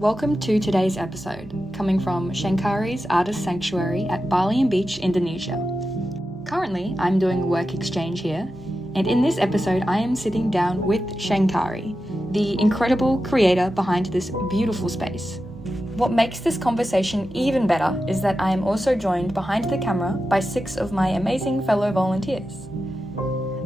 Welcome to today's episode, coming from Shankari's Artist Sanctuary at Balian Beach, Indonesia. Currently, I'm doing a work exchange here, and in this episode I am sitting down with Shankari, the incredible creator behind this beautiful space. What makes this conversation even better is that I am also joined behind the camera by 6 of my amazing fellow volunteers.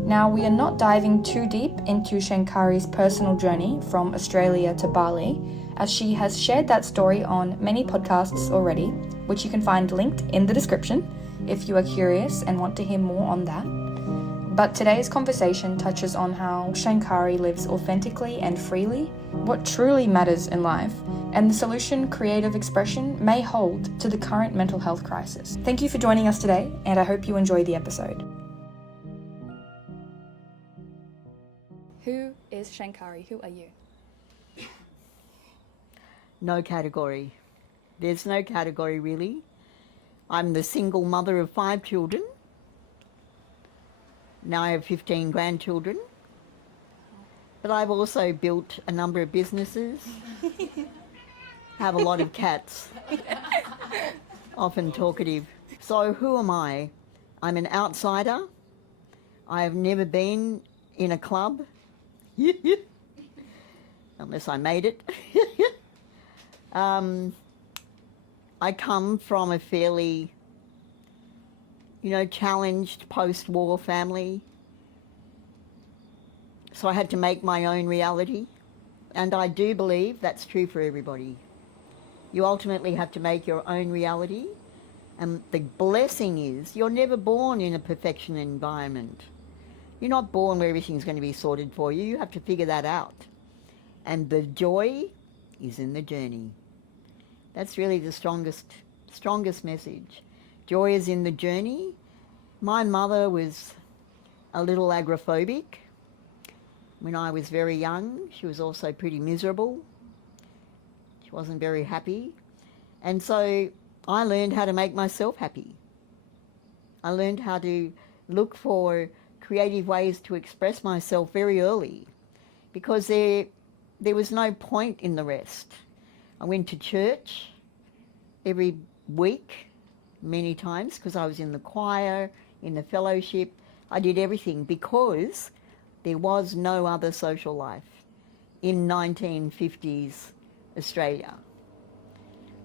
Now, we are not diving too deep into Shankari's personal journey from Australia to Bali, as she has shared that story on many podcasts already, which you can find linked in the description if you are curious and want to hear more on that. But today's conversation touches on how Shankari lives authentically and freely, what truly matters in life, and the solution creative expression may hold to the current mental health crisis. Thank you for joining us today, and I hope you enjoy the episode. Who is Shankari? Who are you? No category. There's no category really. I'm the single mother of 5 children. Now I have 15 grandchildren. But I've also built a number of businesses. Have a lot of cats. Often talkative. So who am I? I'm an outsider. I have never been in a club. Unless I made it. I come from a fairly, challenged post-war family. So I had to make my own reality. And I do believe that's true for everybody. You ultimately have to make your own reality. And the blessing is you're never born in a perfection environment. You're not born where everything's going to be sorted for you. You have to figure that out. And the joy is in the journey. That's really the strongest message. Joy is in the journey. My mother was a little agoraphobic. When I was very young, she was also pretty miserable. She wasn't very happy. And so I learned how to make myself happy. I learned how to look for creative ways to express myself very early, because there was no point in the rest. I went to church every week, many times, because I was in the choir, in the fellowship. I did everything because there was no other social life in 1950s Australia.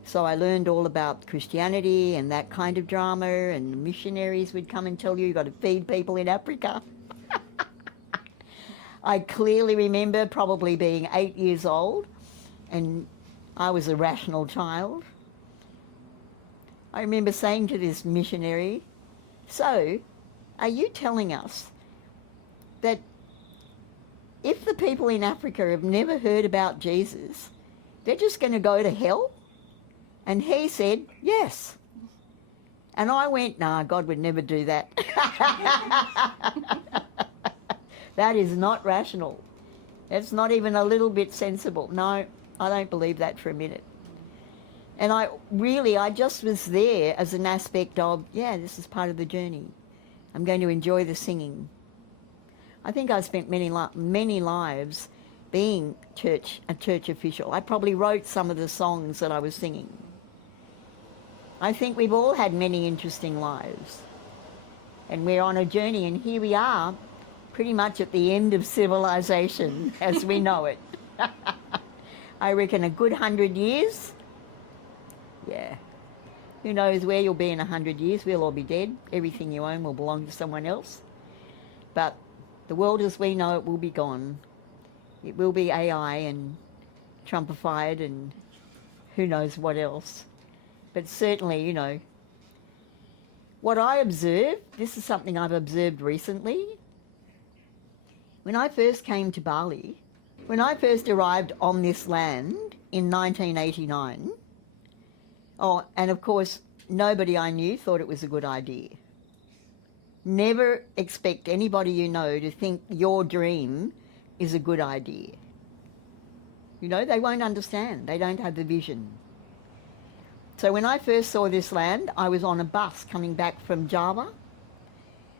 So I learned all about Christianity and that kind of drama, and the missionaries would come and tell you've got to feed people in Africa. I clearly remember probably being 8 years old, and I was a rational child. I remember saying to this missionary, "So, are you telling us that if the people in Africa have never heard about Jesus, they're just going to go to hell?" And he said, "Yes." And I went, "Nah, God would never do that." That is not rational. That's not even a little bit sensible. No, I don't believe that for a minute. And I just was there as an aspect of, this is part of the journey. I'm going to enjoy the singing. I think I spent many lives being a church official. I probably wrote some of the songs that I was singing. I think we've all had many interesting lives. And we're on a journey, and here we are, pretty much at the end of civilization as we know it. I reckon a good 100 years. Yeah. Who knows where you'll be in 100 years? We'll all be dead. Everything you own will belong to someone else. But the world as we know it will be gone. It will be AI and Trumpified and who knows what else. But certainly, what I observed, this is something I've observed recently. When I first came to Bali, when I first arrived on this land in 1989, and of course, nobody I knew thought it was a good idea. Never expect anybody you know to think your dream is a good idea. They won't understand. They don't have the vision. So when I first saw this land, I was on a bus coming back from Java,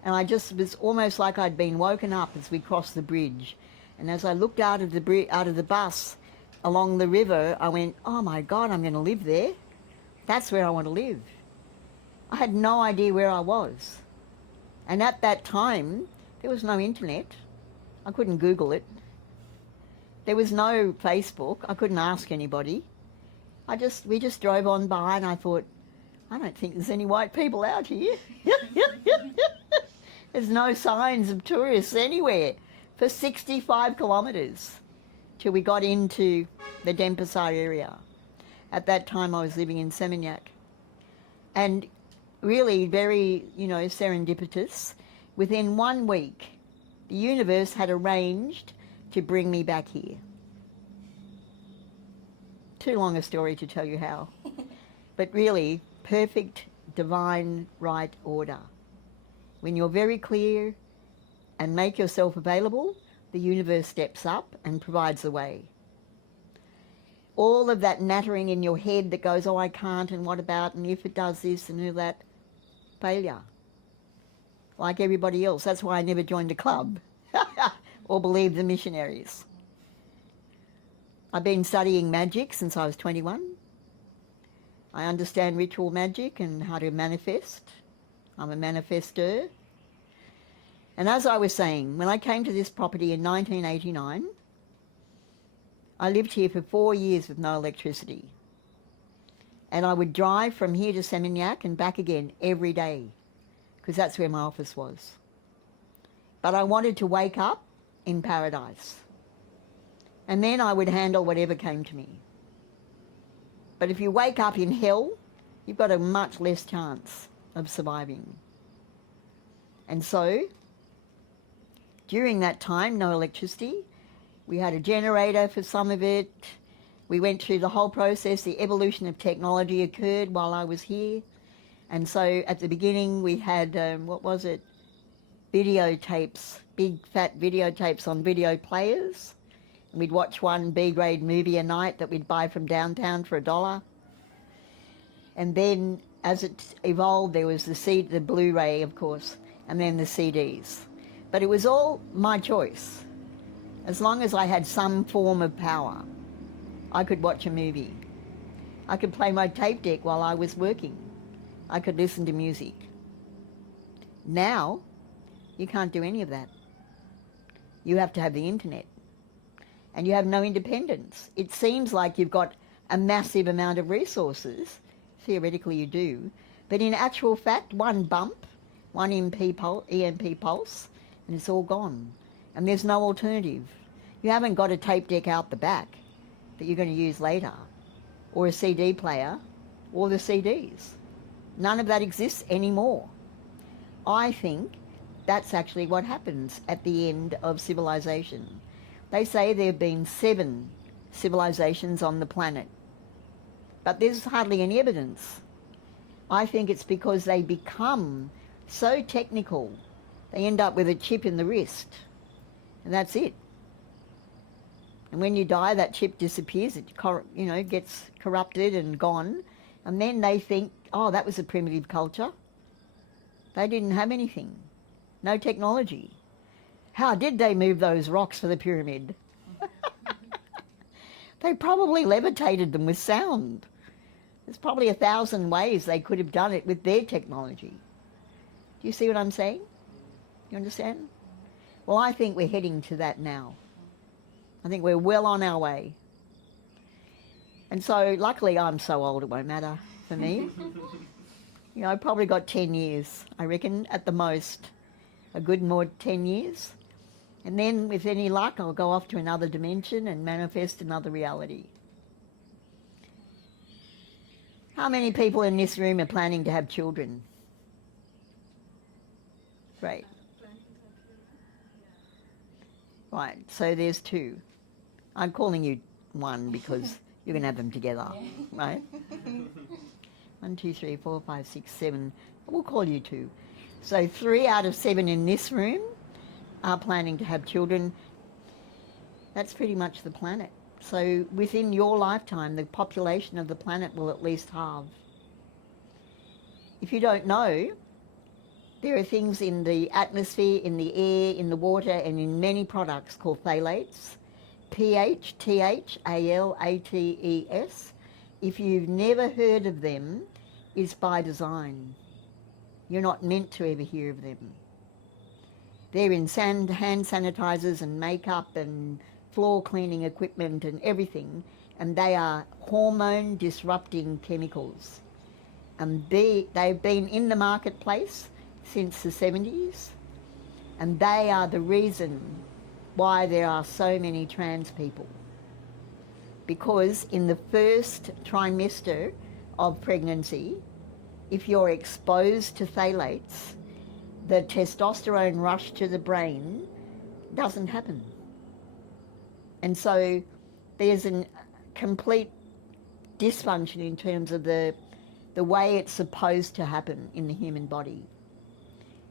and I just was almost like I'd been woken up as we crossed the bridge. And as I looked out of the bus, along the river, I went, oh my God, I'm going to live there. That's where I want to live. I had no idea where I was. And at that time, there was no internet. I couldn't Google it. There was no Facebook. I couldn't ask anybody. We just drove on by and I thought, I don't think there's any white people out here. There's no signs of tourists anywhere for 65 kilometres till we got into the Denpasar area. At that time I was living in Seminyak. And really very, serendipitous. Within 1 week, the universe had arranged to bring me back here. Too long a story to tell you how. But really, perfect divine right order. When you're very clear and make yourself available, the universe steps up and provides the way. All of that nattering in your head that goes, oh, I can't, and what about, and if it does this and all that, failure. Like everybody else. That's why I never joined a club or believed the missionaries. I've been studying magic since I was 21. I understand ritual magic and how to manifest. I'm a manifestor. And as I was saying, when I came to this property in 1989, I lived here for 4 years with no electricity. And I would drive from here to Seminyak and back again every day, because that's where my office was. But I wanted to wake up in paradise. And then I would handle whatever came to me. But if you wake up in hell, you've got a much less chance of surviving. And so, during that time, no electricity. We had a generator for some of it. We went through the whole process. The evolution of technology occurred while I was here. And so at the beginning we had, videotapes, big fat videotapes on video players. And we'd watch one B-grade movie a night that we'd buy from downtown for $1. And then as it evolved, there was the Blu-ray, of course, and then the CDs. But it was all my choice. As long as I had some form of power, I could watch a movie. I could play my tape deck while I was working. I could listen to music. Now, you can't do any of that. You have to have the internet. And you have no independence. It seems like you've got a massive amount of resources. Theoretically you do. But in actual fact, one bump, one EMP pulse, and it's all gone. And there's no alternative. You haven't got a tape deck out the back that you're going to use later, or a CD player, or the CDs. None of that exists anymore. I think that's actually what happens at the end of civilization. They say there have been 7 civilizations on the planet, but there's hardly any evidence. I think it's because they become so technical, they end up with a chip in the wrist, and that's it. And when you die, that chip disappears, it gets corrupted and gone, and then they think, oh, that was a primitive culture. They didn't have anything, no technology. How did they move those rocks for the pyramid? They probably levitated them with sound. There's probably 1,000 ways they could have done it with their technology. Do you see what I'm saying? You understand? Well, I think we're heading to that now. I think we're well on our way. And so, luckily, I'm so old it won't matter for me. I've probably got 10 years, I reckon, at the most. A good more 10 years. And then, with any luck, I'll go off to another dimension and manifest another reality. How many people in this room are planning to have children? Great. Right, so there's 2. I'm calling you 1 because you're going to have them together, right? 1, 2, 3, 4, 5, 6, 7. We'll call you 2. So 3 out of 7 in this room are planning to have children. That's pretty much the planet. So within your lifetime, the population of the planet will at least halve. If you don't know, there are things in the atmosphere, in the air, in the water, and in many products called phthalates. Phthalates. If you've never heard of them, it's by design. You're not meant to ever hear of them. They're in hand sanitizers and makeup and floor cleaning equipment and everything, and they are hormone disrupting chemicals. And they've been in the marketplace since the 70s, and they are the reason why there are so many trans people. Because in the first trimester of pregnancy, if you're exposed to phthalates, the testosterone rush to the brain doesn't happen. And so there's a complete dysfunction in terms of the way it's supposed to happen in the human body.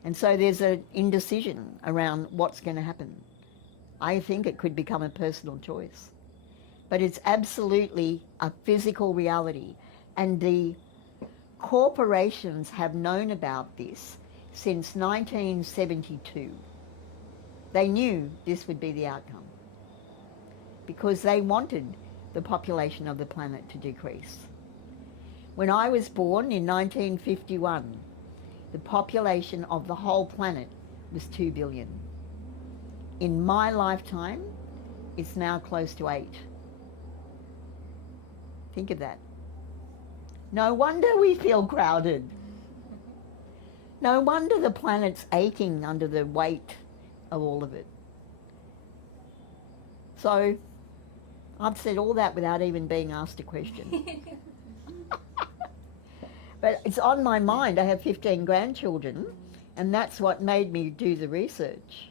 And so there's an indecision around what's going to happen. I think it could become a personal choice. But it's absolutely a physical reality. And the corporations have known about this since 1972. They knew this would be the outcome because they wanted the population of the planet to decrease. When I was born in 1951, the population of the whole planet was 2 billion. In my lifetime, it's now close to 8. Think of that. No wonder we feel crowded. No wonder the planet's aching under the weight of all of it. So, I've said all that without even being asked a question. But it's on my mind. I have 15 grandchildren, and that's what made me do the research.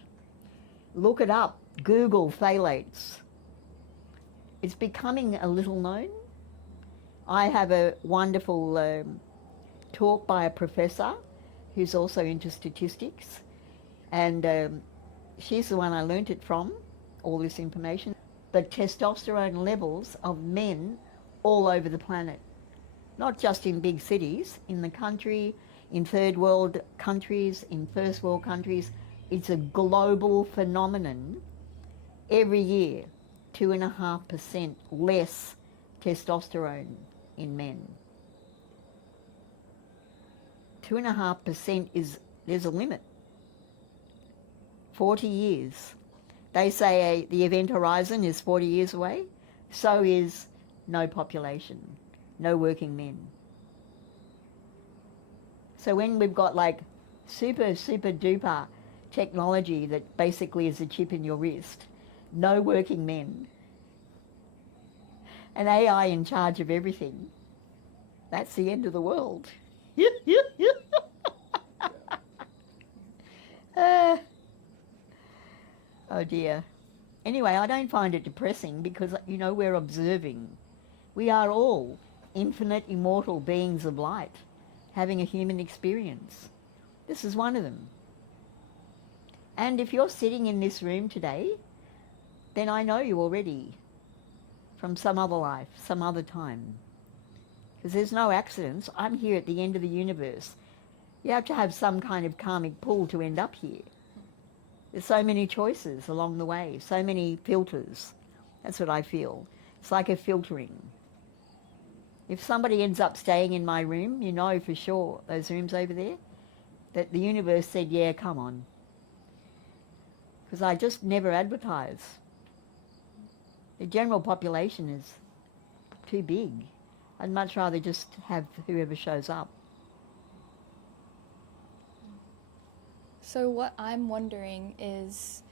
Look it up. Google phthalates. It's becoming a little known. I have a wonderful talk by a professor who's also into statistics, and she's the one I learnt it from, all this information. The testosterone levels of men all over the planet, not just in big cities, in the country, in third world countries, in first world countries. It's a global phenomenon. Every year, 2.5% less testosterone in men. 2.5% there's a limit. 40 years. They say the event horizon is 40 years away. So is no population, no working men. So when we've got like super duper technology that basically is a chip in your wrist, no working men, an AI in charge of everything, that's the end of the world. Oh dear. Anyway, I don't find it depressing because, you know, we're observing. We are all infinite, immortal beings of light having a human experience. This is one of them. And if you're sitting in this room today, then I know you already from some other life, some other time. Because there's no accidents. I'm here at the end of the universe. You have to have some kind of karmic pull to end up here. There's so many choices along the way, so many filters. That's what I feel. It's like a filtering. If somebody ends up staying in my room, you know for sure, those rooms over there, that the universe said, yeah, come on. Because I just never advertise. The general population is too big. I'd much rather just have whoever shows up. So what I'm wondering is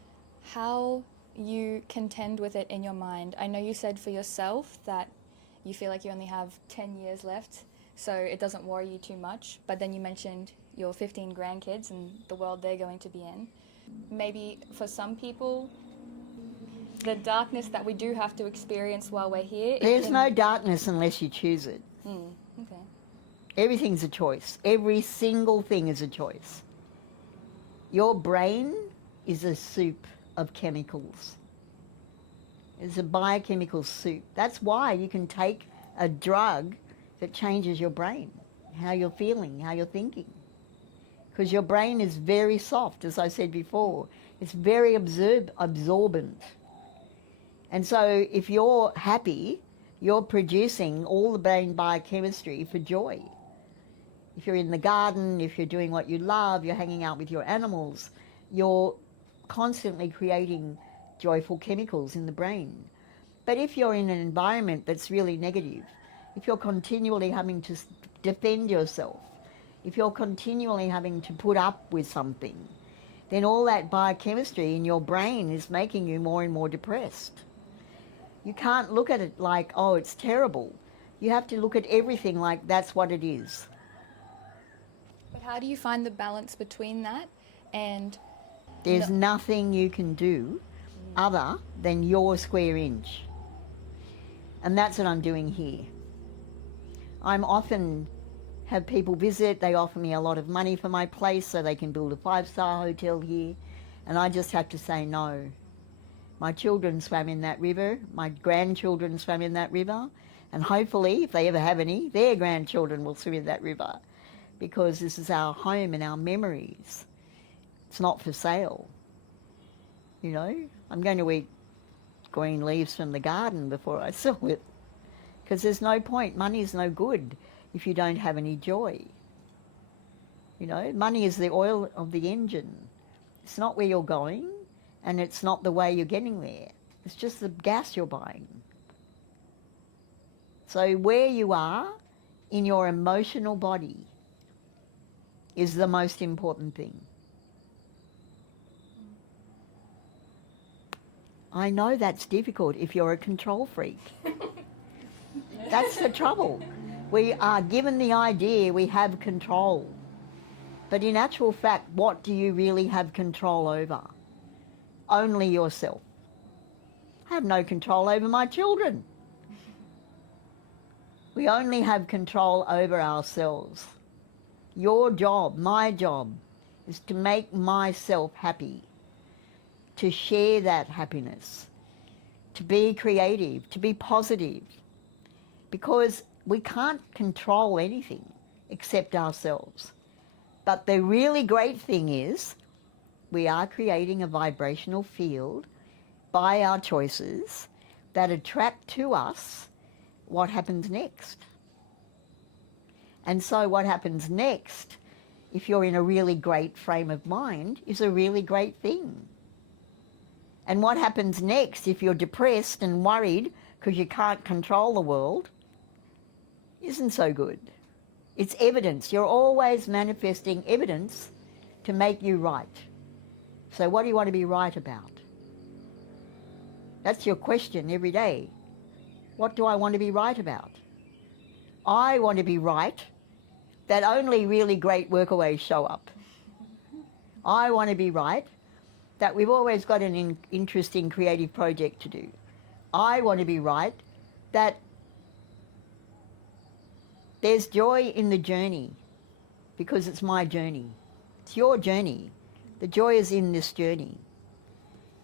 how you contend with it in your mind. I know you said for yourself that you feel like you only have 10 years left, so it doesn't worry you too much. But then you mentioned your 15 grandkids and the world they're going to be in. Maybe for some people, the darkness that we do have to experience while we're here... There's no darkness unless you choose it. Okay. Everything's a choice. Every single thing is a choice. Your brain is a soup of chemicals. It's a biochemical soup. That's why you can take a drug that changes your brain, how you're feeling, how you're thinking. Because your brain is very soft, as I said before. It's very absorbent. And so if you're happy, you're producing all the brain biochemistry for joy. If you're in the garden, if you're doing what you love, you're hanging out with your animals, you're constantly creating joyful chemicals in the brain. But if you're in an environment that's really negative, if you're continually having to defend yourself, if you're continually having to put up with something, then all that biochemistry in your brain is making you more and more depressed. You can't look at it like, oh, it's terrible. You have to look at everything like that's what it is. But how do you find the balance between that and... There's nothing you can do other than your square inch. And that's what I'm doing here. I'm often have people visit, they offer me a lot of money for my place so they can build a 5-star hotel here, and I just have to say no. My children swam in that river, my grandchildren swam in that river, and hopefully, if they ever have any, their grandchildren will swim in that river, because this is our home and our memories. It's not for sale. You know, I'm going to eat green leaves from the garden before I sell it, because there's no point. Money is no good if you don't have any joy. You know, money is the oil of the engine. It's not where you're going, and it's not the way you're getting there. It's just the gas you're buying. So where you are in your emotional body is the most important thing. I know that's difficult if you're a control freak. That's the trouble. We are given the idea we have control. But in actual fact, what do you really have control over? Only yourself. I have no control over my children. We only have control over ourselves. Your job, my job, is to make myself happy, to share that happiness, to be creative, to be positive, because we can't control anything except ourselves. But the really great thing is we are creating a vibrational field by our choices that attract to us what happens next. And so what happens next, if you're in a really great frame of mind, is a really great thing. And what happens next if you're depressed and worried because you can't control the world isn't so good. It's evidence. You're always manifesting evidence to make you right. So what do you want to be right about? That's your question every day. What do I want to be right about? I want to be right that only really great workaways show up. I want to be right that we've always got an interesting creative project to do. I want to be right that there's joy in the journey, because it's my journey. It's your journey. The joy is in this journey.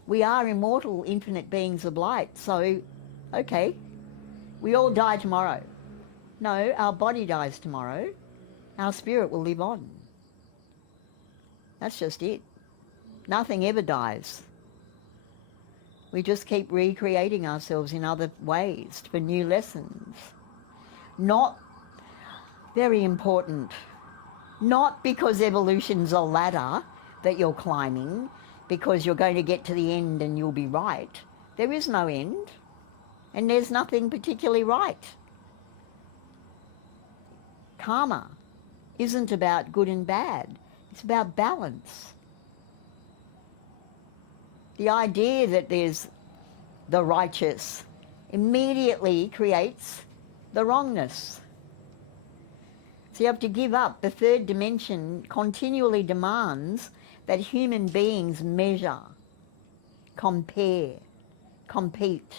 We are immortal, infinite beings of light, so, okay, we all die tomorrow. No, our body dies tomorrow. Our spirit will live on. That's just it. Nothing ever dies. We just keep recreating ourselves in other ways for new lessons. Not very important. Not because evolution's a ladder that you're climbing, because you're going to get to the end and you'll be right. There is no end, and there's nothing particularly right. Karma isn't about good and bad. It's about balance. The idea that there's the righteous immediately creates the wrongness. So you have to give up. The third dimension continually demands that human beings measure, compare, compete.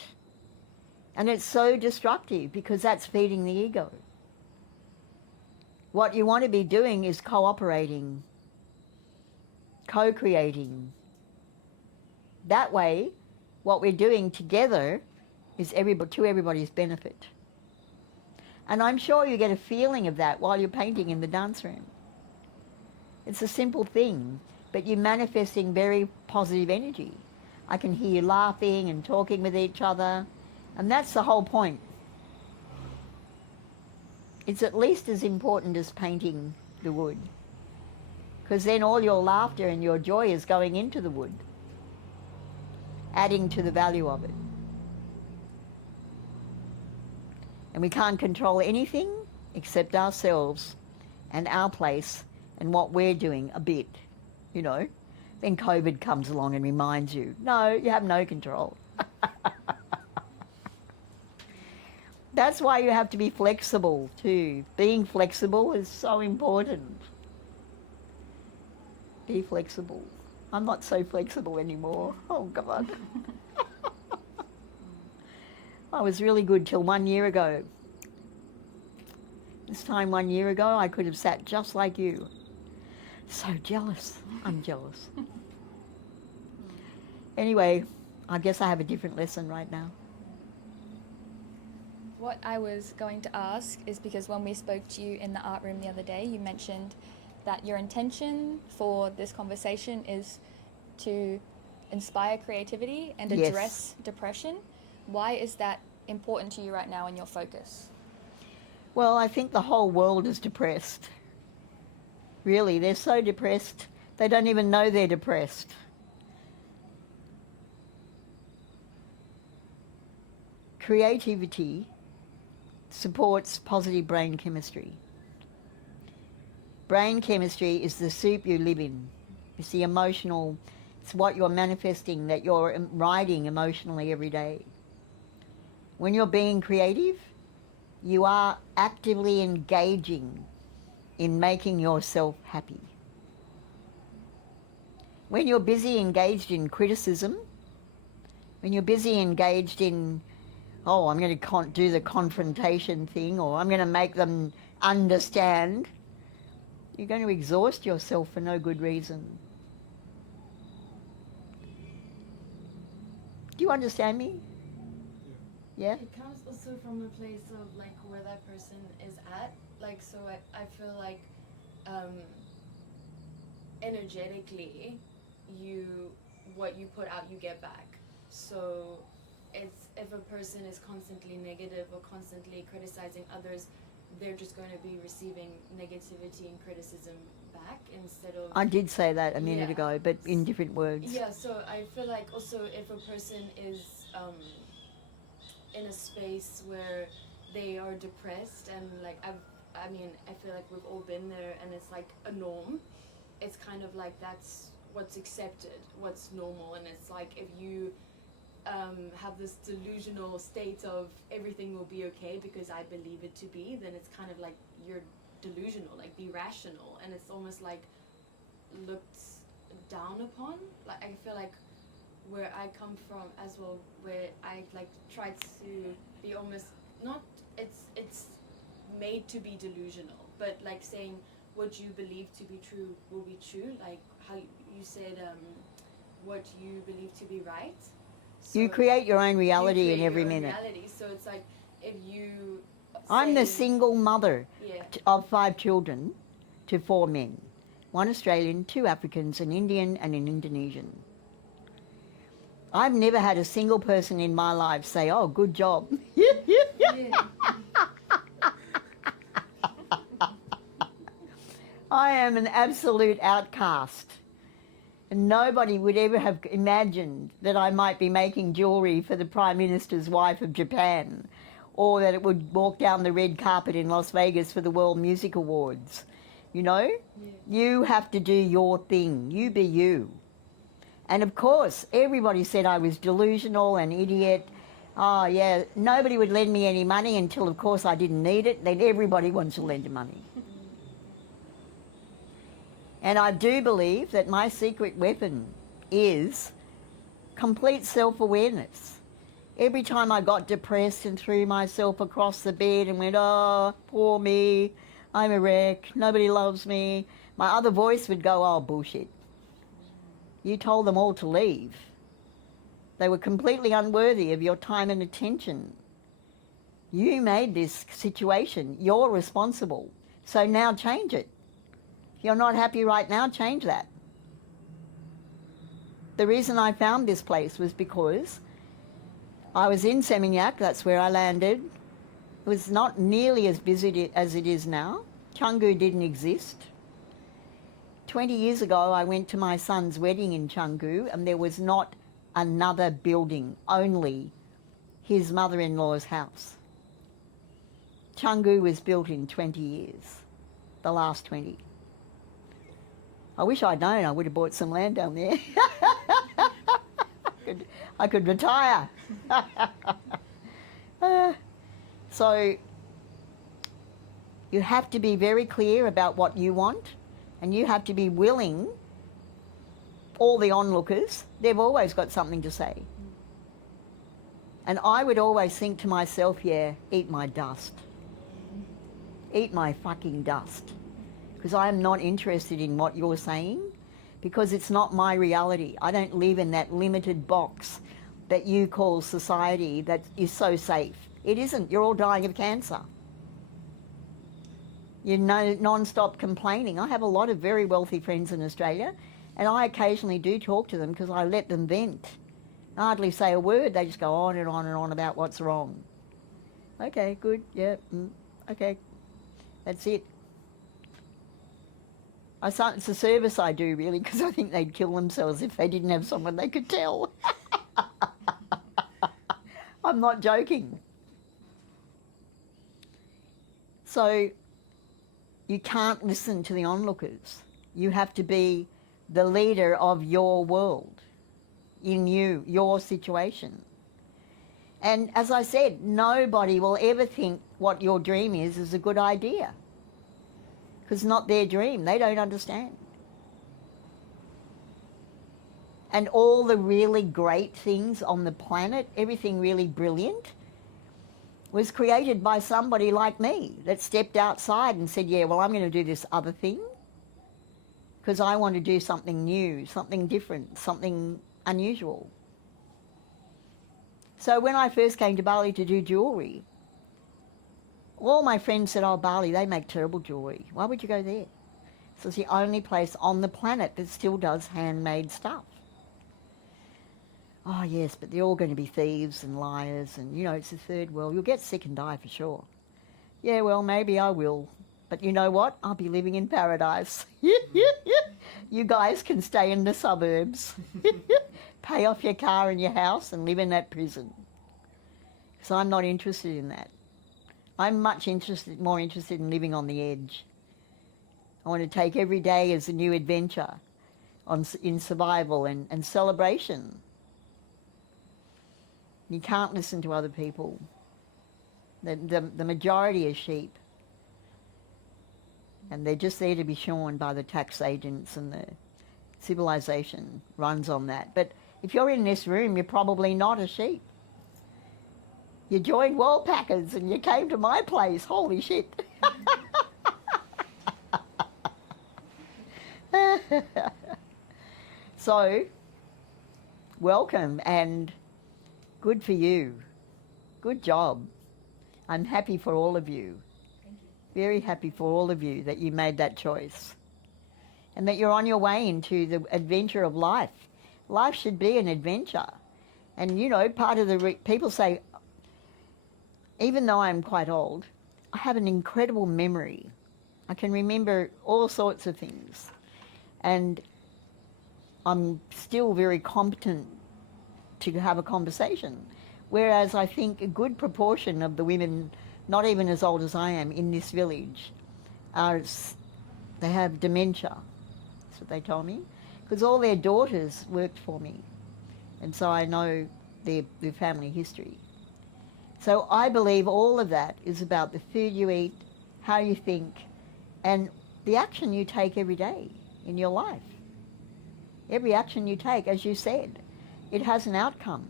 And it's so destructive because that's feeding the ego. What you want to be doing is cooperating, co-creating. That way, what we're doing together is to everybody's benefit. And I'm sure you get a feeling of that while you're painting in the dance room. It's a simple thing, but you're manifesting very positive energy. I can hear you laughing and talking with each other. And that's the whole point. It's at least as important as painting the wood, because then all your laughter and your joy is going into the wood, adding to the value of it. And we can't control anything except ourselves and our place and what we're doing a bit, you know. Then COVID comes along and reminds you, no, you have no control. That's why you have to be flexible too. Being flexible is so important. Be flexible. I'm not so flexible anymore. Oh, God. I was really good till 1 year ago. This time 1 year ago, I could have sat just like you. So jealous. I'm jealous. Anyway, I guess I have a different lesson right now. What I was going to ask is because when we spoke to you in the art room the other day, you mentioned that your intention for this conversation is to inspire creativity and address depression. Why is that important to you right now in your focus? Well, I think the whole world is depressed. Really, they're so depressed, they don't even know they're depressed. Creativity supports positive brain chemistry. Brain chemistry is the soup you live in. It's the emotional, it's what you're manifesting, that you're writing emotionally every day. When you're being creative, you are actively engaging in making yourself happy. When you're busy engaged in criticism, when you're busy engaged in, oh, I'm going to do the confrontation thing, or I'm going to make them understand, you're going to exhaust yourself for no good reason. Do you understand me? Yeah? It comes also from a place of like where that person is at. Like, so I feel like energetically, what you put out, you get back. So it's, if a person is constantly negative or constantly criticizing others, they're just going to be receiving negativity and criticism back instead of... I did say that a minute ago, but in different words. Yeah, so I feel like also if a person is in a space where they are depressed, and like I mean, I feel like we've all been there, and it's like a norm. It's kind of like that's what's accepted, what's normal, and it's like if you have this delusional state of everything will be okay because I believe it to be, then it's kind of like you're delusional, like be rational, and it's almost like looked down upon. Like I feel like where I come from as well, where I like tried to be almost not, it's made to be delusional, but like saying what you believe to be true will be true, like how you said what you believe to be right. So you create your own reality in every minute. Reality. So it's like if you I'm the single mother yeah. of 5 children to 4 men. 1 Australian, 2 Africans, an Indian and an Indonesian. I've never had a single person in my life say, oh, good job. I am an absolute outcast. And nobody would ever have imagined that I might be making jewellery for the Prime Minister's wife of Japan, or that it would walk down the red carpet in Las Vegas for the World Music Awards. You know? Yeah. You have to do your thing. You be you. And of course, everybody said I was delusional and idiot. Oh, yeah, nobody would lend me any money until, of course, I didn't need it. Then everybody wants to lend you money. And I do believe that my secret weapon is complete self-awareness. Every time I got depressed and threw myself across the bed and went, oh, poor me, I'm a wreck, nobody loves me, my other voice would go, oh, bullshit. You told them all to leave. They were completely unworthy of your time and attention. You made this situation. You're responsible. So now change it. If you're not happy right now, change that. the reason I found this place was because I was in Seminyak, that's where I landed. It was not nearly as busy as it is now. Canggu didn't exist. 20 years ago, I went to my son's wedding in Canggu, and there was not another building, only his mother-in-law's house. Canggu was built in 20 years, the last 20. I wish I'd known. I would have bought some land down there. I could retire. So you have to be very clear about what you want, and you have to be willing. All the onlookers, they've always got something to say. And I would always think to myself, yeah, eat my dust. Eat my fucking dust. Because I am not interested in what you're saying, because it's not my reality. I don't live in that limited box that you call society that is so safe. It isn't. You're all dying of cancer. You're non-stop complaining. I have a lot of very wealthy friends in Australia, and I occasionally do talk to them because I let them vent. I hardly say a word. They just go on and on and on about what's wrong. Okay, good, yeah, okay, that's it. It's a service I do, really, because I think they'd kill themselves if they didn't have someone they could tell. I'm not joking. So you can't listen to the onlookers. You have to be the leader of your world, in your situation. And as I said, nobody will ever think what your dream is a good idea, because it's not their dream. They don't understand. And all the really great things on the planet, everything really brilliant, was created by somebody like me that stepped outside and said, yeah, well, I'm going to do this other thing because I want to do something new, something different, something unusual. So when I first came to Bali to do jewellery, all my friends said, oh, Bali, they make terrible jewellery. Why would you go there? So it's the only place on the planet that still does handmade stuff. Oh, yes, but they're all going to be thieves and liars and, you know, it's the third world. You'll get sick and die for sure. Yeah, well, maybe I will. But you know what? I'll be living in paradise. You guys can stay in the suburbs. Pay off your car and your house and live in that prison. Because I'm not interested in that. I'm more interested in living on the edge. I want to take every day as a new adventure in survival and celebration. You can't listen to other people. The majority are sheep. And they're just there to be shorn by the tax agents, and the civilization runs on that. But if you're in this room, you're probably not a sheep. You joined Worldpackers and you came to my place. Holy shit. So, welcome and good for you. Good job. I'm happy for all of you. Thank you. Very happy for all of you that you made that choice. And that you're on your way into the adventure of life. Life should be an adventure. And you know, part of the people say, even though I'm quite old, I have an incredible memory. I can remember all sorts of things. And I'm still very competent to have a conversation. Whereas I think a good proportion of the women, not even as old as I am, in this village, they have dementia. That's what they told me. Because all their daughters worked for me. And so I know their family history. So I believe all of that is about the food you eat, how you think, and the action you take every day in your life. Every action you take, as you said, it has an outcome.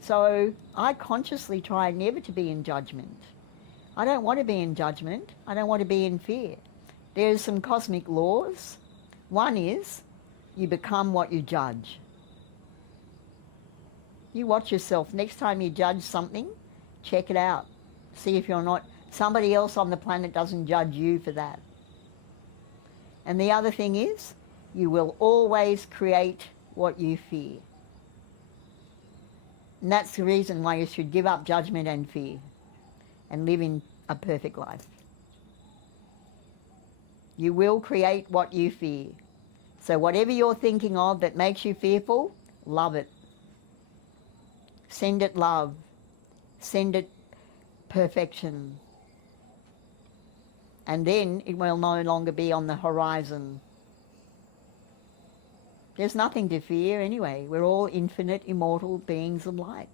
So I consciously try never to be in judgment. I don't want to be in judgment. I don't want to be in fear. There's some cosmic laws. One is you become what you judge. You watch yourself. Next time you judge something, check it out. See if you're not, somebody else on the planet doesn't judge you for that. And the other thing is, you will always create what you fear. And that's the reason why you should give up judgment and fear and live in a perfect life. You will create what you fear. So whatever you're thinking of that makes you fearful, love it. Send it love. Send it perfection. And then it will no longer be on the horizon. There's nothing to fear anyway. We're all infinite, immortal beings of light.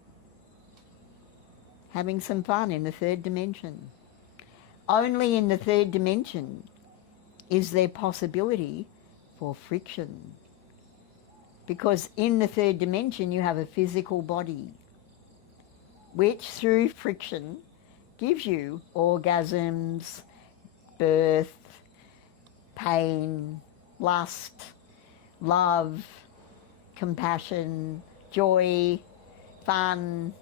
Having some fun in the third dimension. Only in the third dimension is there possibility for friction. Because in the third dimension you have a physical body, which through friction gives you orgasms, birth, pain, lust, love, compassion, joy, fun.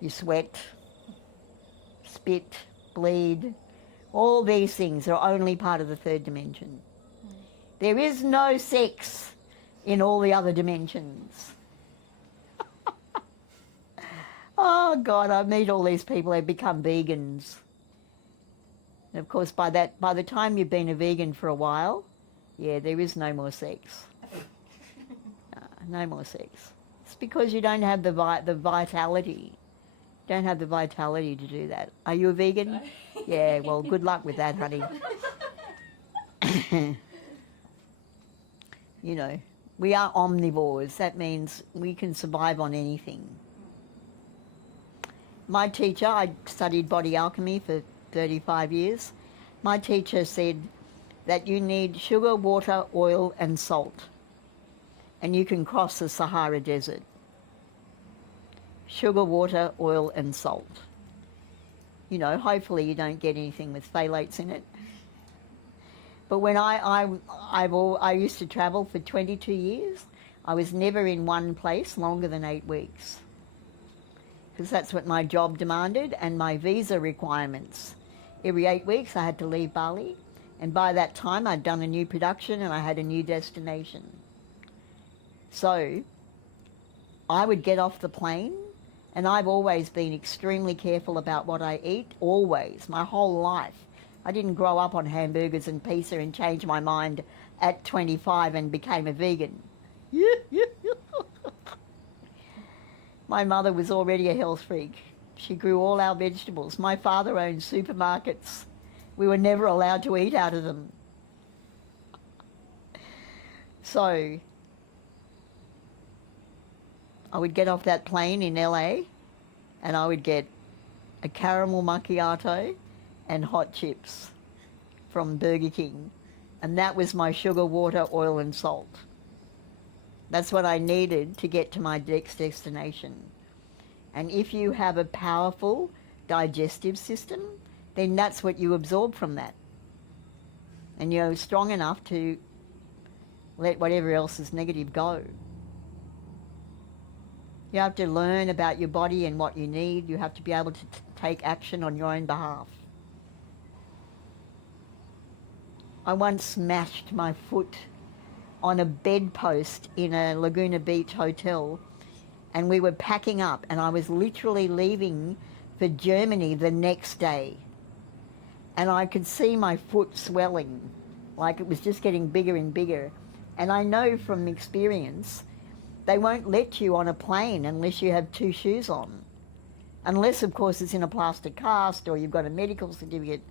You sweat, spit, bleed. All these things are only part of the third dimension. There is no sex in all the other dimensions. Oh God, I meet all these people who become vegans. And of course, by the time you've been a vegan for a while, yeah, there is no more sex. No more sex. It's because you don't have the vitality. Don't have the vitality to do that. Are you a vegan? Yeah, well, good luck with that, honey. You know, we are omnivores. That means we can survive on anything. My teacher, I studied body alchemy for 35 years. My teacher said that you need sugar, water, oil and salt. And you can cross the Sahara Desert. Sugar, water, oil and salt. You know, hopefully you don't get anything with phthalates in it. But when I used to travel for 22 years, I was never in one place longer than 8 weeks. Because that's what my job demanded and my visa requirements. Every 8 weeks I had to leave Bali, and by that time I'd done a new production and I had a new destination. So I would get off the plane, and I've always been extremely careful about what I eat, always, my whole life. I didn't grow up on hamburgers and pizza and change my mind at 25 and became a vegan. My mother was already a health freak. She grew all our vegetables. My father owned supermarkets. We were never allowed to eat out of them. So I would get off that plane in LA and I would get a caramel macchiato and hot chips from Burger King. And that was my sugar, water, oil and salt. That's what I needed to get to my next destination. And if you have a powerful digestive system, then that's what you absorb from that. And you're strong enough to let whatever else is negative go. You have to learn about your body and what you need. You have to be able to take action on your own behalf. I once smashed my foot on a bedpost in a Laguna Beach hotel, and we were packing up, and I was literally leaving for Germany the next day. And I could see my foot swelling, like it was just getting bigger and bigger. And I know from experience, they won't let you on a plane unless you have 2 shoes on. Unless, of course, it's in a plastic cast or you've got a medical certificate.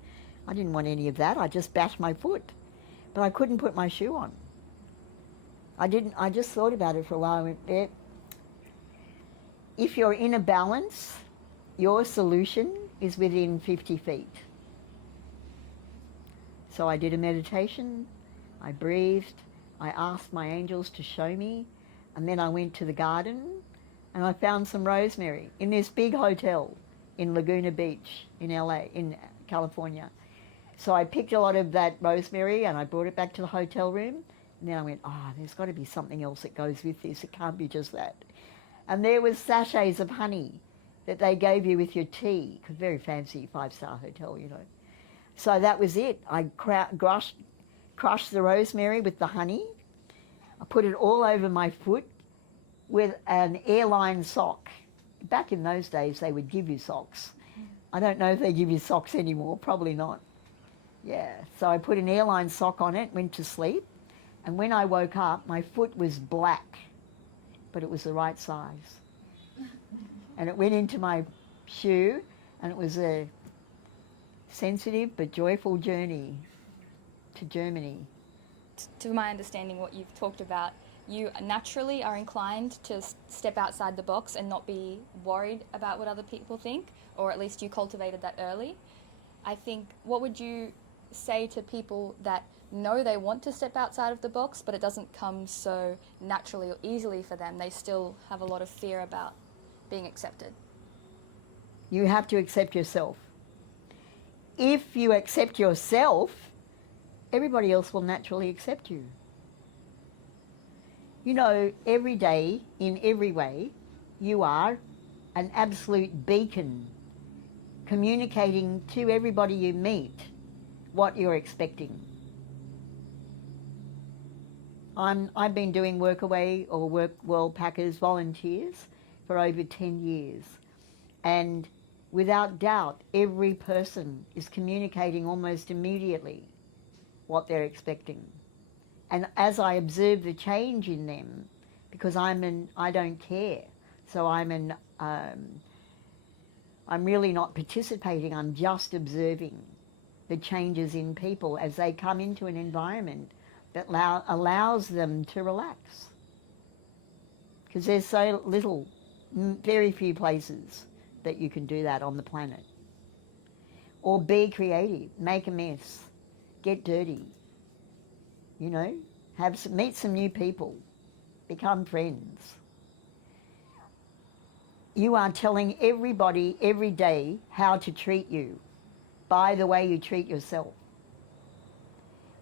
I didn't want any of that. I just bashed my foot. But I couldn't put my shoe on. I just thought about it for a while. I went, eh. If you're in a balance, your solution is within 50 feet. So I did a meditation, I breathed, I asked my angels to show me, and then I went to the garden and I found some rosemary in this big hotel in Laguna Beach in LA, in California. So I picked a lot of that rosemary and I brought it back to the hotel room. And then I went, there's got to be something else that goes with this. It can't be just that. And there was sachets of honey that they gave you with your tea, because very fancy 5-star hotel, you know. So that was it. I crushed the rosemary with the honey. I put it all over my foot with an airline sock. Back in those days, they would give you socks. I don't know if they give you socks anymore, probably not. Yeah, so I put an airline sock on it, went to sleep, and when I woke up, my foot was black, but it was the right size. And it went into my shoe, and it was a sensitive but joyful journey to Germany. To my understanding, what you've talked about, you naturally are inclined to step outside the box and not be worried about what other people think, or at least you cultivated that early. I think, what would you say to people that know they want to step outside of the box, but it doesn't come so naturally or easily for them? They still have a lot of fear about being accepted. You have to accept yourself. If you accept yourself, everybody else will naturally accept you. You know, every day, in every way, you are an absolute beacon, communicating to everybody you meet what you're expecting. I've been doing Workaway or Work World Packers volunteers for over 10 years. And without doubt, every person is communicating almost immediately what they're expecting. And as I observe the change in them, because I don't care, so I'm really not participating, I'm just observing the changes in people as they come into an environment that allows them to relax. Because there's so little, very few places that you can do that on the planet. Or be creative, make a mess, get dirty, you know, meet some new people, become friends. You are telling everybody every day how to treat you by the way you treat yourself.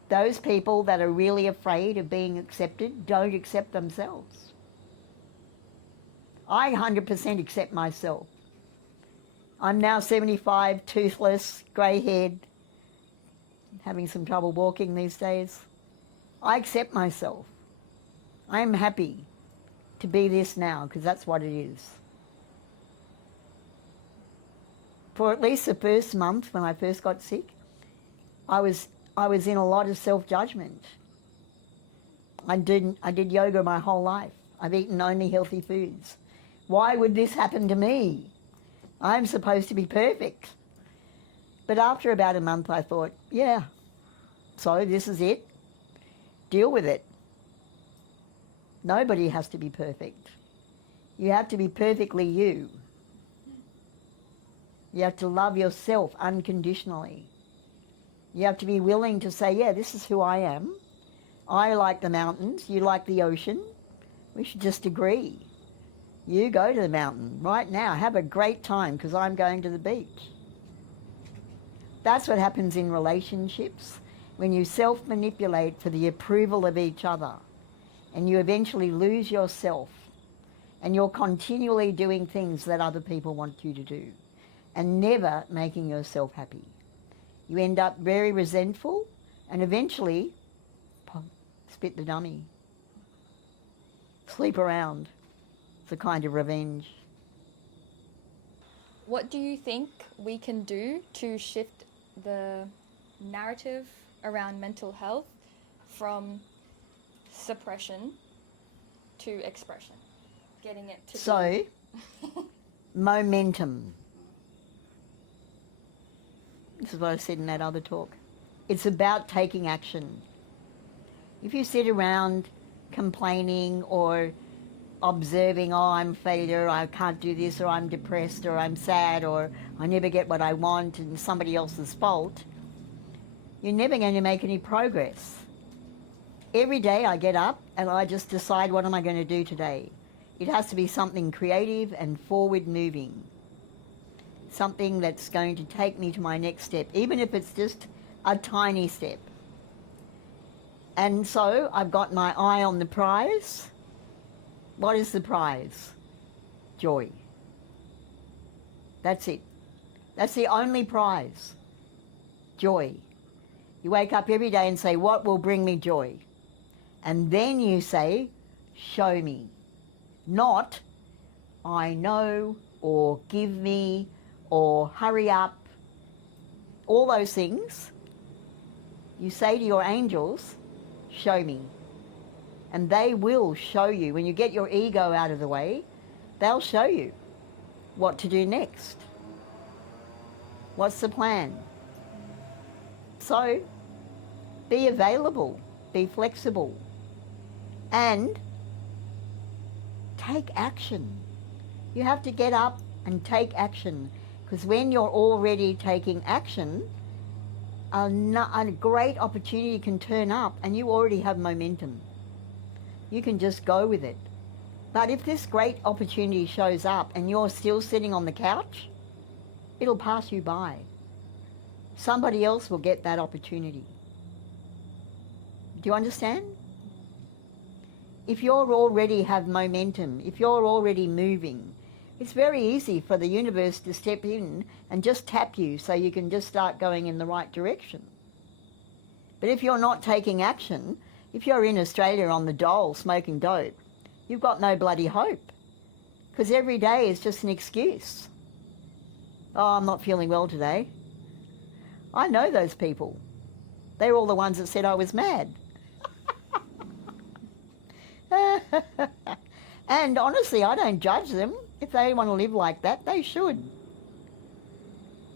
Those people that are really afraid of being accepted don't accept themselves. I 100% accept myself. I'm now 75, toothless, grey-haired, having some trouble walking these days. I accept myself. I am happy to be this now, because that's what it is. For at least the first month when I first got sick, I was in a lot of self-judgment. I did yoga my whole life. I've eaten only healthy foods. Why would this happen to me? I'm supposed to be perfect. But after about a month I thought, yeah, so this is it. Deal with it. Nobody has to be perfect. You have to be perfectly you. You have to love yourself unconditionally. You have to be willing to say, yeah, this is who I am. I like the mountains, you like the ocean. We should just agree. You go to the mountain right now. Have a great time because I'm going to the beach. That's what happens in relationships when you self-manipulate for the approval of each other, and you eventually lose yourself, and you're continually doing things that other people want you to do and never making yourself happy. You end up very resentful and eventually spit the dummy. Sleep around. It's a kind of revenge. What do you think we can do to shift the narrative around mental health from suppression to expression? Getting it to So, momentum. This is what I said in that other talk. It's about taking action. If you sit around complaining or observing, oh, I'm a failure, I can't do this, or I'm depressed, or I'm sad, or I never get what I want and somebody else's fault, you're never going to make any progress. Every day I get up and I just decide, what am I going to do today? It has to be something creative and forward moving. Something that's going to take me to my next step, even if it's just a tiny step. And so I've got my eye on the prize. What is the prize? Joy. That's it. That's the only prize. Joy. You wake up every day and say, what will bring me joy? And then you say, show me. Not, I know, or give me, or hurry up. All those things. You say to your angels, show me. And they will show you. When you get your ego out of the way, they'll show you what to do next. What's the plan? So, be available, be flexible, and take action. You have to get up and take action, because when you're already taking action, a great opportunity can turn up and you already have momentum. You can just go with it. But if this great opportunity shows up and you're still sitting on the couch, it'll pass you by. Somebody else will get that opportunity. Do you understand? If you're already have momentum, if you're already moving, it's very easy for the universe to step in and just tap you so you can just start going in the right direction. But if you're not taking action, if you're in Australia on the dole smoking dope, you've got no bloody hope, because every day is just an excuse. Oh, I'm not feeling well today. I know those people. They're all the ones that said I was mad. And honestly, I don't judge them. If they want to live like that, they should.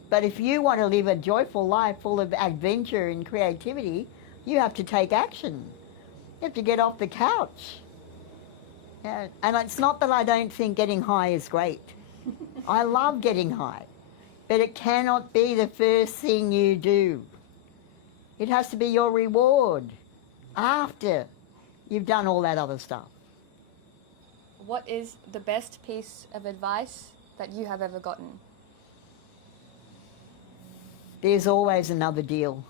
But if you want to live a joyful life full of adventure and creativity, you have to take action. You have to get off the couch. Yeah. And it's not that I don't think getting high is great. I love getting high. But it cannot be the first thing you do. It has to be your reward after you've done all that other stuff. What is the best piece of advice that you have ever gotten? There's always another deal.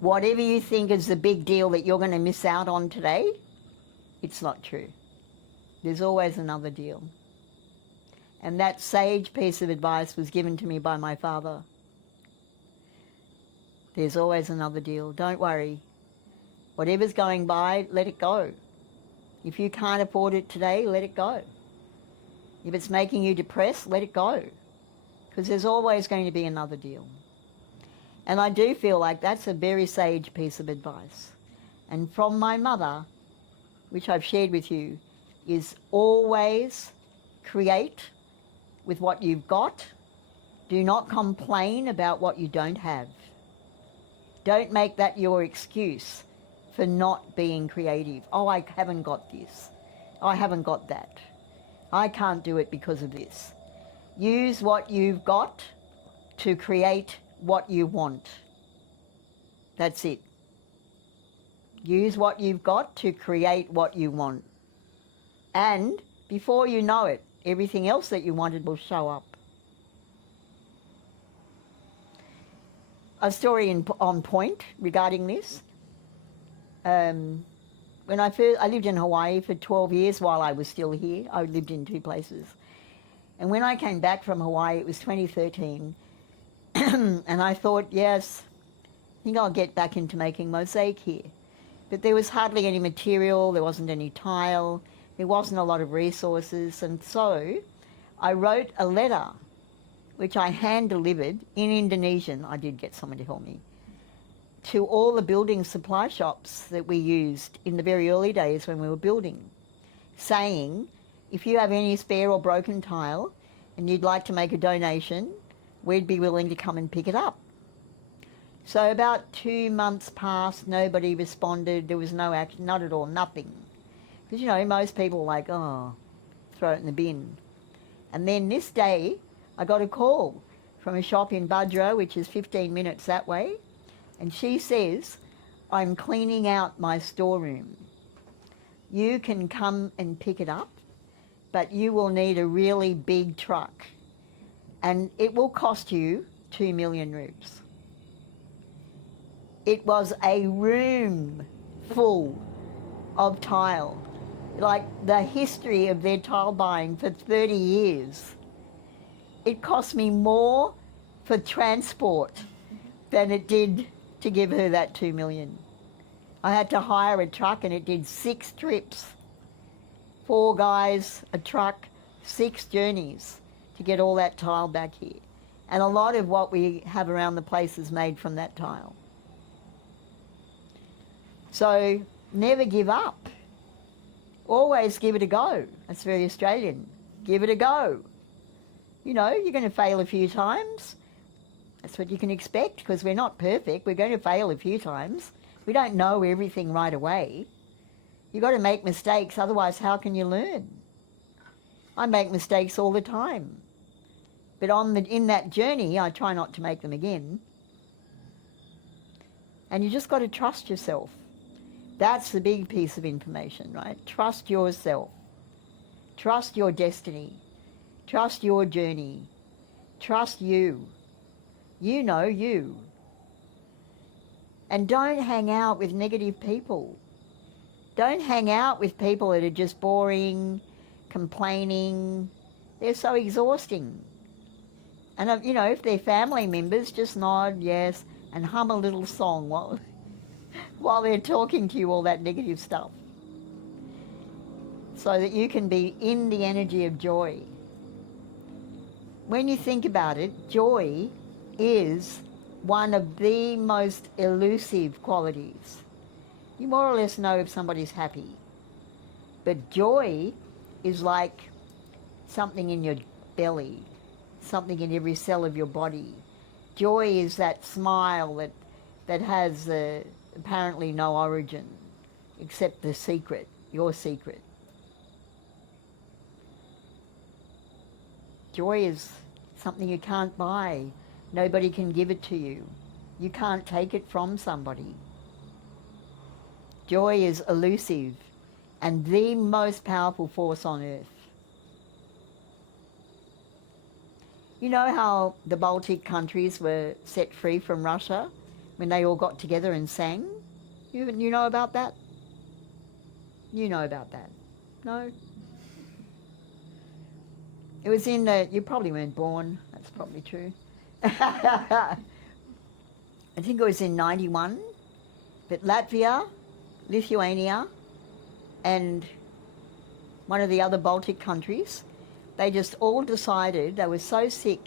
Whatever you think is the big deal that you're going to miss out on today, it's not true. There's always another deal. And that sage piece of advice was given to me by my father. There's always another deal. Don't worry. Whatever's going by, let it go. If you can't afford it today, let it go. If it's making you depressed, let it go. Because there's always going to be another deal. And I do feel like that's a very sage piece of advice. And from my mother, which I've shared with you, is always create with what you've got. Do not complain about what you don't have. Don't make that your excuse for not being creative. Oh, I haven't got this. I haven't got that. I can't do it because of this. Use what you've got to create what you want. That's it. Use what you've got to create what you want. And before you know it, everything else that you wanted will show up. A story on point regarding this. When I lived in Hawaii for 12 years while I was still here. I lived in two places. And when I came back from Hawaii, it was 2013. And I thought, yes, I think I'll get back into making mosaic here. But there was hardly any material, there wasn't any tile, there wasn't a lot of resources. And so I wrote a letter, which I hand-delivered in Indonesian. I did get someone to help me, to all the building supply shops that we used in the very early days when we were building, saying, if you have any spare or broken tile and you'd like to make a donation, we'd be willing to come and pick it up. So about 2 months passed, nobody responded, there was no action, not at all, nothing. Because, you know, most people are like, oh, throw it in the bin. And then this day, I got a call from a shop in Budro, which is 15 minutes that way, and she says, I'm cleaning out my storeroom. You can come and pick it up, but you will need a really big truck. And it will cost you 2 million rupees. It was a room full of tile, like the history of their tile buying for 30 years. It cost me more for transport than it did to give her that 2 million. I had to hire a truck and it did 6 trips. 4 guys, a truck, 6 journeys to get all that tile back here. And a lot of what we have around the place is made from that tile. So never give up. Always give it a go. That's very Australian. Give it a go. You know, you're going to fail a few times. That's what you can expect, because we're not perfect. We're going to fail a few times. We don't know everything right away. You've got to make mistakes, otherwise how can you learn? I make mistakes all the time. But in that journey, I try not to make them again. And you just got to trust yourself. That's the big piece of information, right? Trust yourself. Trust your destiny. Trust your journey. Trust you. You know you. And don't hang out with negative people. Don't hang out with people that are just boring, complaining. They're so exhausting. And, you know, if they're family members, just nod, yes, and hum a little song while they're talking to you all that negative stuff. So that you can be in the energy of joy. When you think about it, joy is one of the most elusive qualities. You more or less know if somebody's happy. But joy is like something in your belly, something in every cell of your body. Joy is that smile that has apparently no origin, except the secret, your secret. Joy is something you can't buy. Nobody can give it to you. You can't take it from somebody. Joy is elusive and the most powerful force on earth. You know how the Baltic countries were set free from Russia when they all got together and sang? You know about that? You know about that? No? It was you probably weren't born, that's probably true. I think it was in 91, but Latvia, Lithuania, and one of the other Baltic countries, they just all decided they were so sick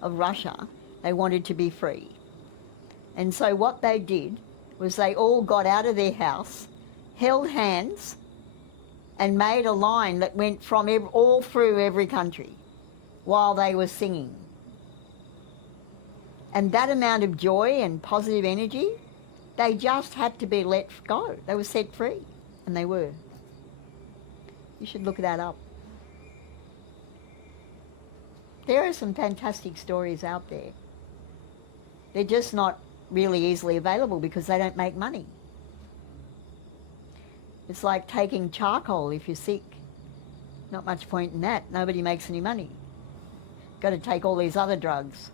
of Russia, they wanted to be free. And so what they did was they all got out of their house, held hands, and made a line that went from all through every country while they were singing. And that amount of joy and positive energy, they just had to be let go. They were set free, and they were. You should look that up. There are some fantastic stories out there. They're just not really easily available because they don't make money. It's like taking charcoal if you're sick. Not much point in that. Nobody makes any money. Got to take all these other drugs.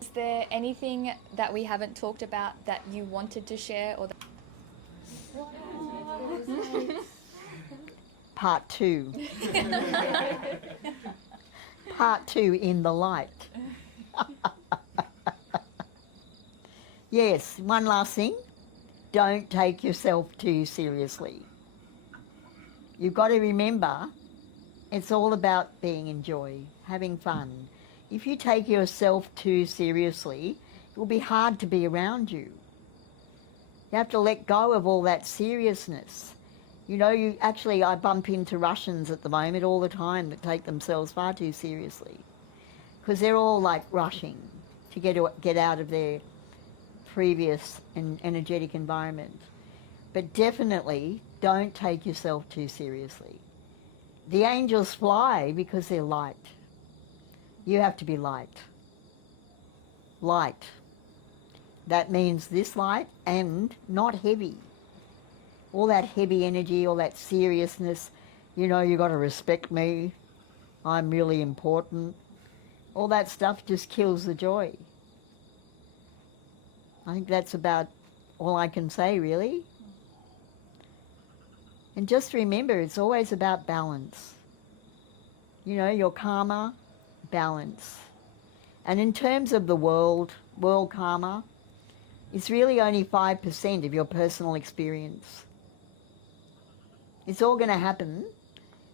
Is there anything that we haven't talked about that you wanted to share, or Part 2. Part 2 in the light. Yes, one last thing. Don't take yourself too seriously. You've got to remember, it's all about being in joy, having fun. If you take yourself too seriously, it will be hard to be around you. You have to let go of all that seriousness. You know, I bump into Russians at the moment all the time that take themselves far too seriously, because they're all like rushing to get out of their previous and energetic environment. But definitely don't take yourself too seriously. The angels fly because they're light. You have to be light. Light. That means this light and not heavy. All that heavy energy, all that seriousness, you know, you got to respect me, I'm really important. All that stuff just kills the joy. I think that's about all I can say, really. And just remember, it's always about balance. You know, your karma, balance. And in terms of the world karma, is really only 5% of your personal experience. It's all going to happen,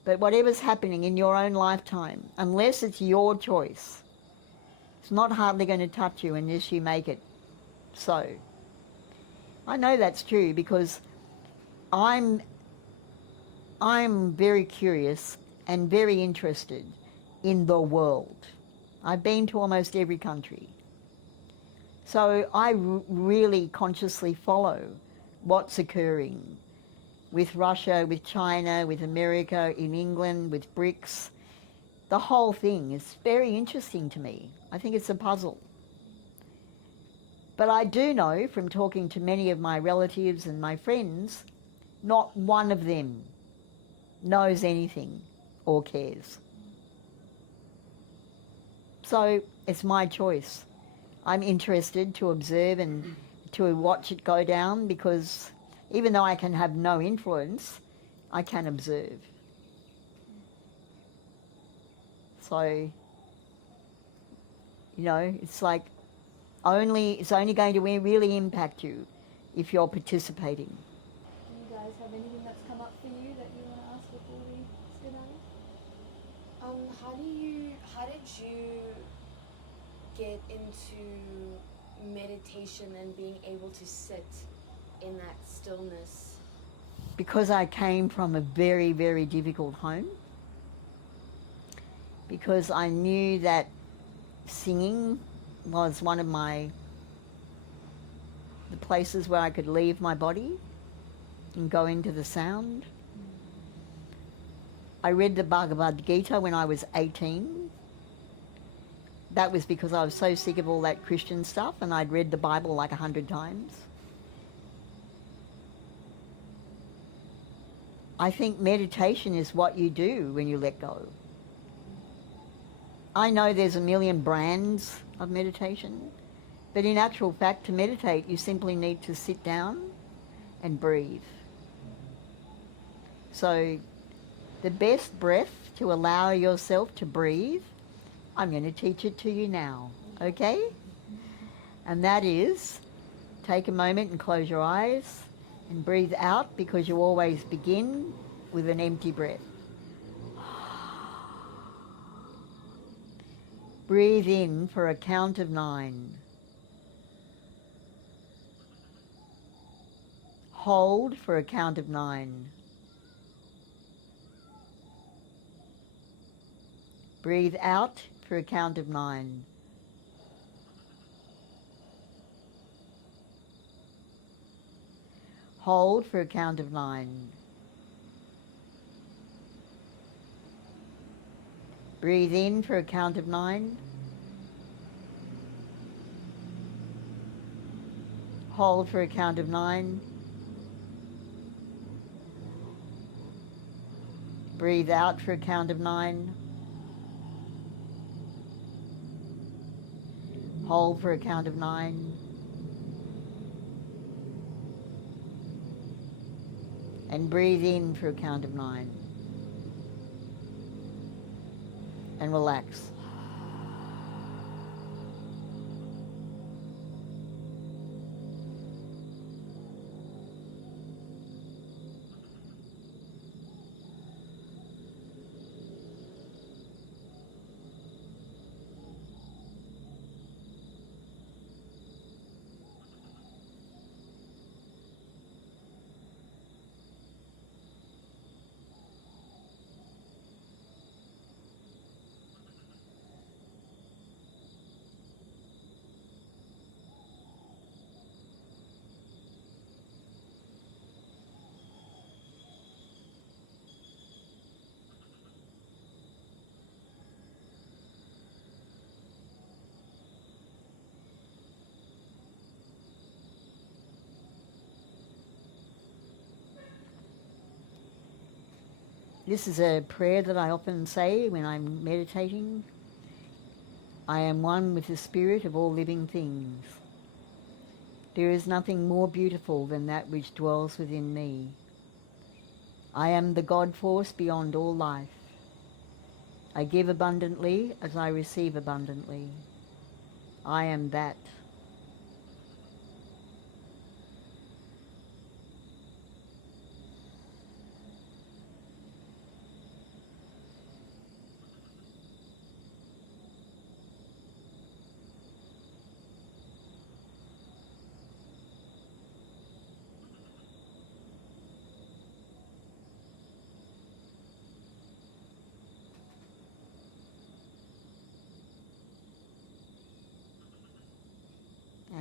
but whatever's happening in your own lifetime, unless it's your choice, it's not hardly going to touch you unless you make it so. I know that's true because I'm very curious and very interested in the world. I've been to almost every country. So I really consciously follow what's occurring with Russia, with China, with America, in England, with BRICS. The whole thing is very interesting to me. I think it's a puzzle. But I do know from talking to many of my relatives and my friends, not one of them knows anything or cares. So it's my choice. I'm interested to observe and to watch it go down because even though I can have no influence, I can observe. So, you know, it's like it's only going to really impact you if you're participating. Do you guys have anything that's come up for you that you want to ask before we skedaddle? How did you get into meditation and being able to sit in that stillness? Because I came from a very, very difficult home. Because I knew that singing was one of the places where I could leave my body and go into the sound. I read the Bhagavad Gita when I was 18. That was because I was so sick of all that Christian stuff, and I'd read the Bible like 100 times. I think meditation is what you do when you let go. I know there's a million brands of meditation, but in actual fact, to meditate, you simply need to sit down and breathe. So the best breath to allow yourself to breathe, I'm going to teach it to you now, okay? And that is, take a moment and close your eyes and breathe out, because you always begin with an empty breath. Breathe in for a count of 9. Hold for a count of 9. Breathe out for a count of 9. Hold for a count of 9. Breathe in for a count of 9. Hold for a count of 9. Breathe out for a count of 9. Hold for a count of 9. And breathe in for a count of 9. And relax. This is a prayer that I often say when I'm meditating. I am one with the spirit of all living things. There is nothing more beautiful than that which dwells within me. I am the God force beyond all life. I give abundantly as I receive abundantly. I am that.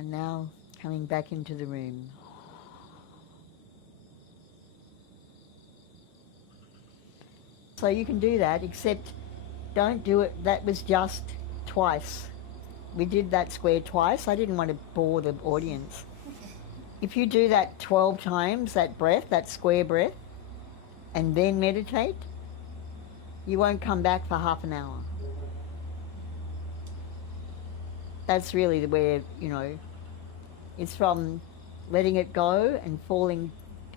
And now coming back into the room. So you can do that, except don't do it. That was just twice. We did that square twice. I didn't want to bore the audience. If you do that 12 times, that breath, that square breath, and then meditate, you won't come back for half an hour. That's really where, it's from letting it go and falling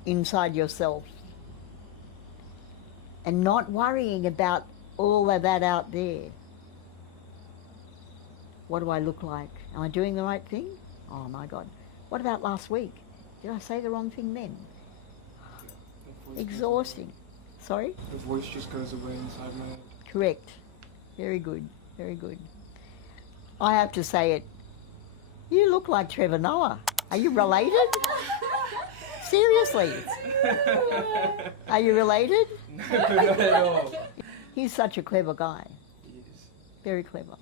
inside yourself. And not worrying about all of that out there. What do I look like? Am I doing the right thing? Oh my God. What about last week? Did I say the wrong thing then? Exhausting. Sorry? The voice just goes away inside my head. Correct. Very good. Very good. I have to say it. You look like Trevor Noah. Are you related? Seriously. Are you related? No, not at all. He's such a clever guy. He is. Very clever.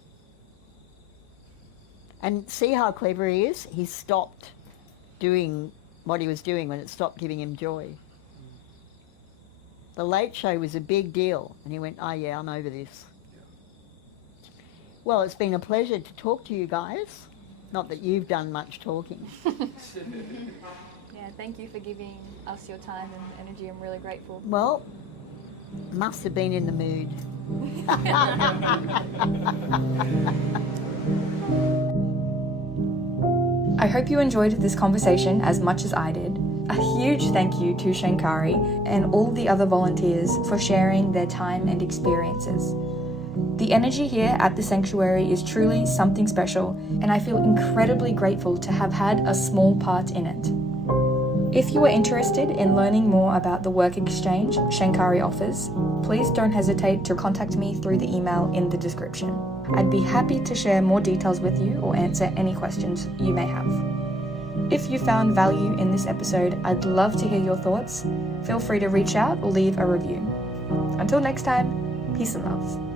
And see how clever he is? He stopped doing what he was doing when it stopped giving him joy. The Late Show was a big deal. And he went, oh yeah, I'm over this. Yeah. Well, it's been a pleasure to talk to you guys. Not that you've done much talking. Yeah, thank you for giving us your time and energy. I'm really grateful. Well, must have been in the mood. I hope you enjoyed this conversation as much as I did. A huge thank you to Shankari and all the other volunteers for sharing their time and experiences. The energy here at the sanctuary is truly something special, and I feel incredibly grateful to have had a small part in it. If you are interested in learning more about the work exchange Shankari offers, please don't hesitate to contact me through the email in the description. I'd be happy to share more details with you or answer any questions you may have. If you found value in this episode, I'd love to hear your thoughts. Feel free to reach out or leave a review. Until next time, peace and love.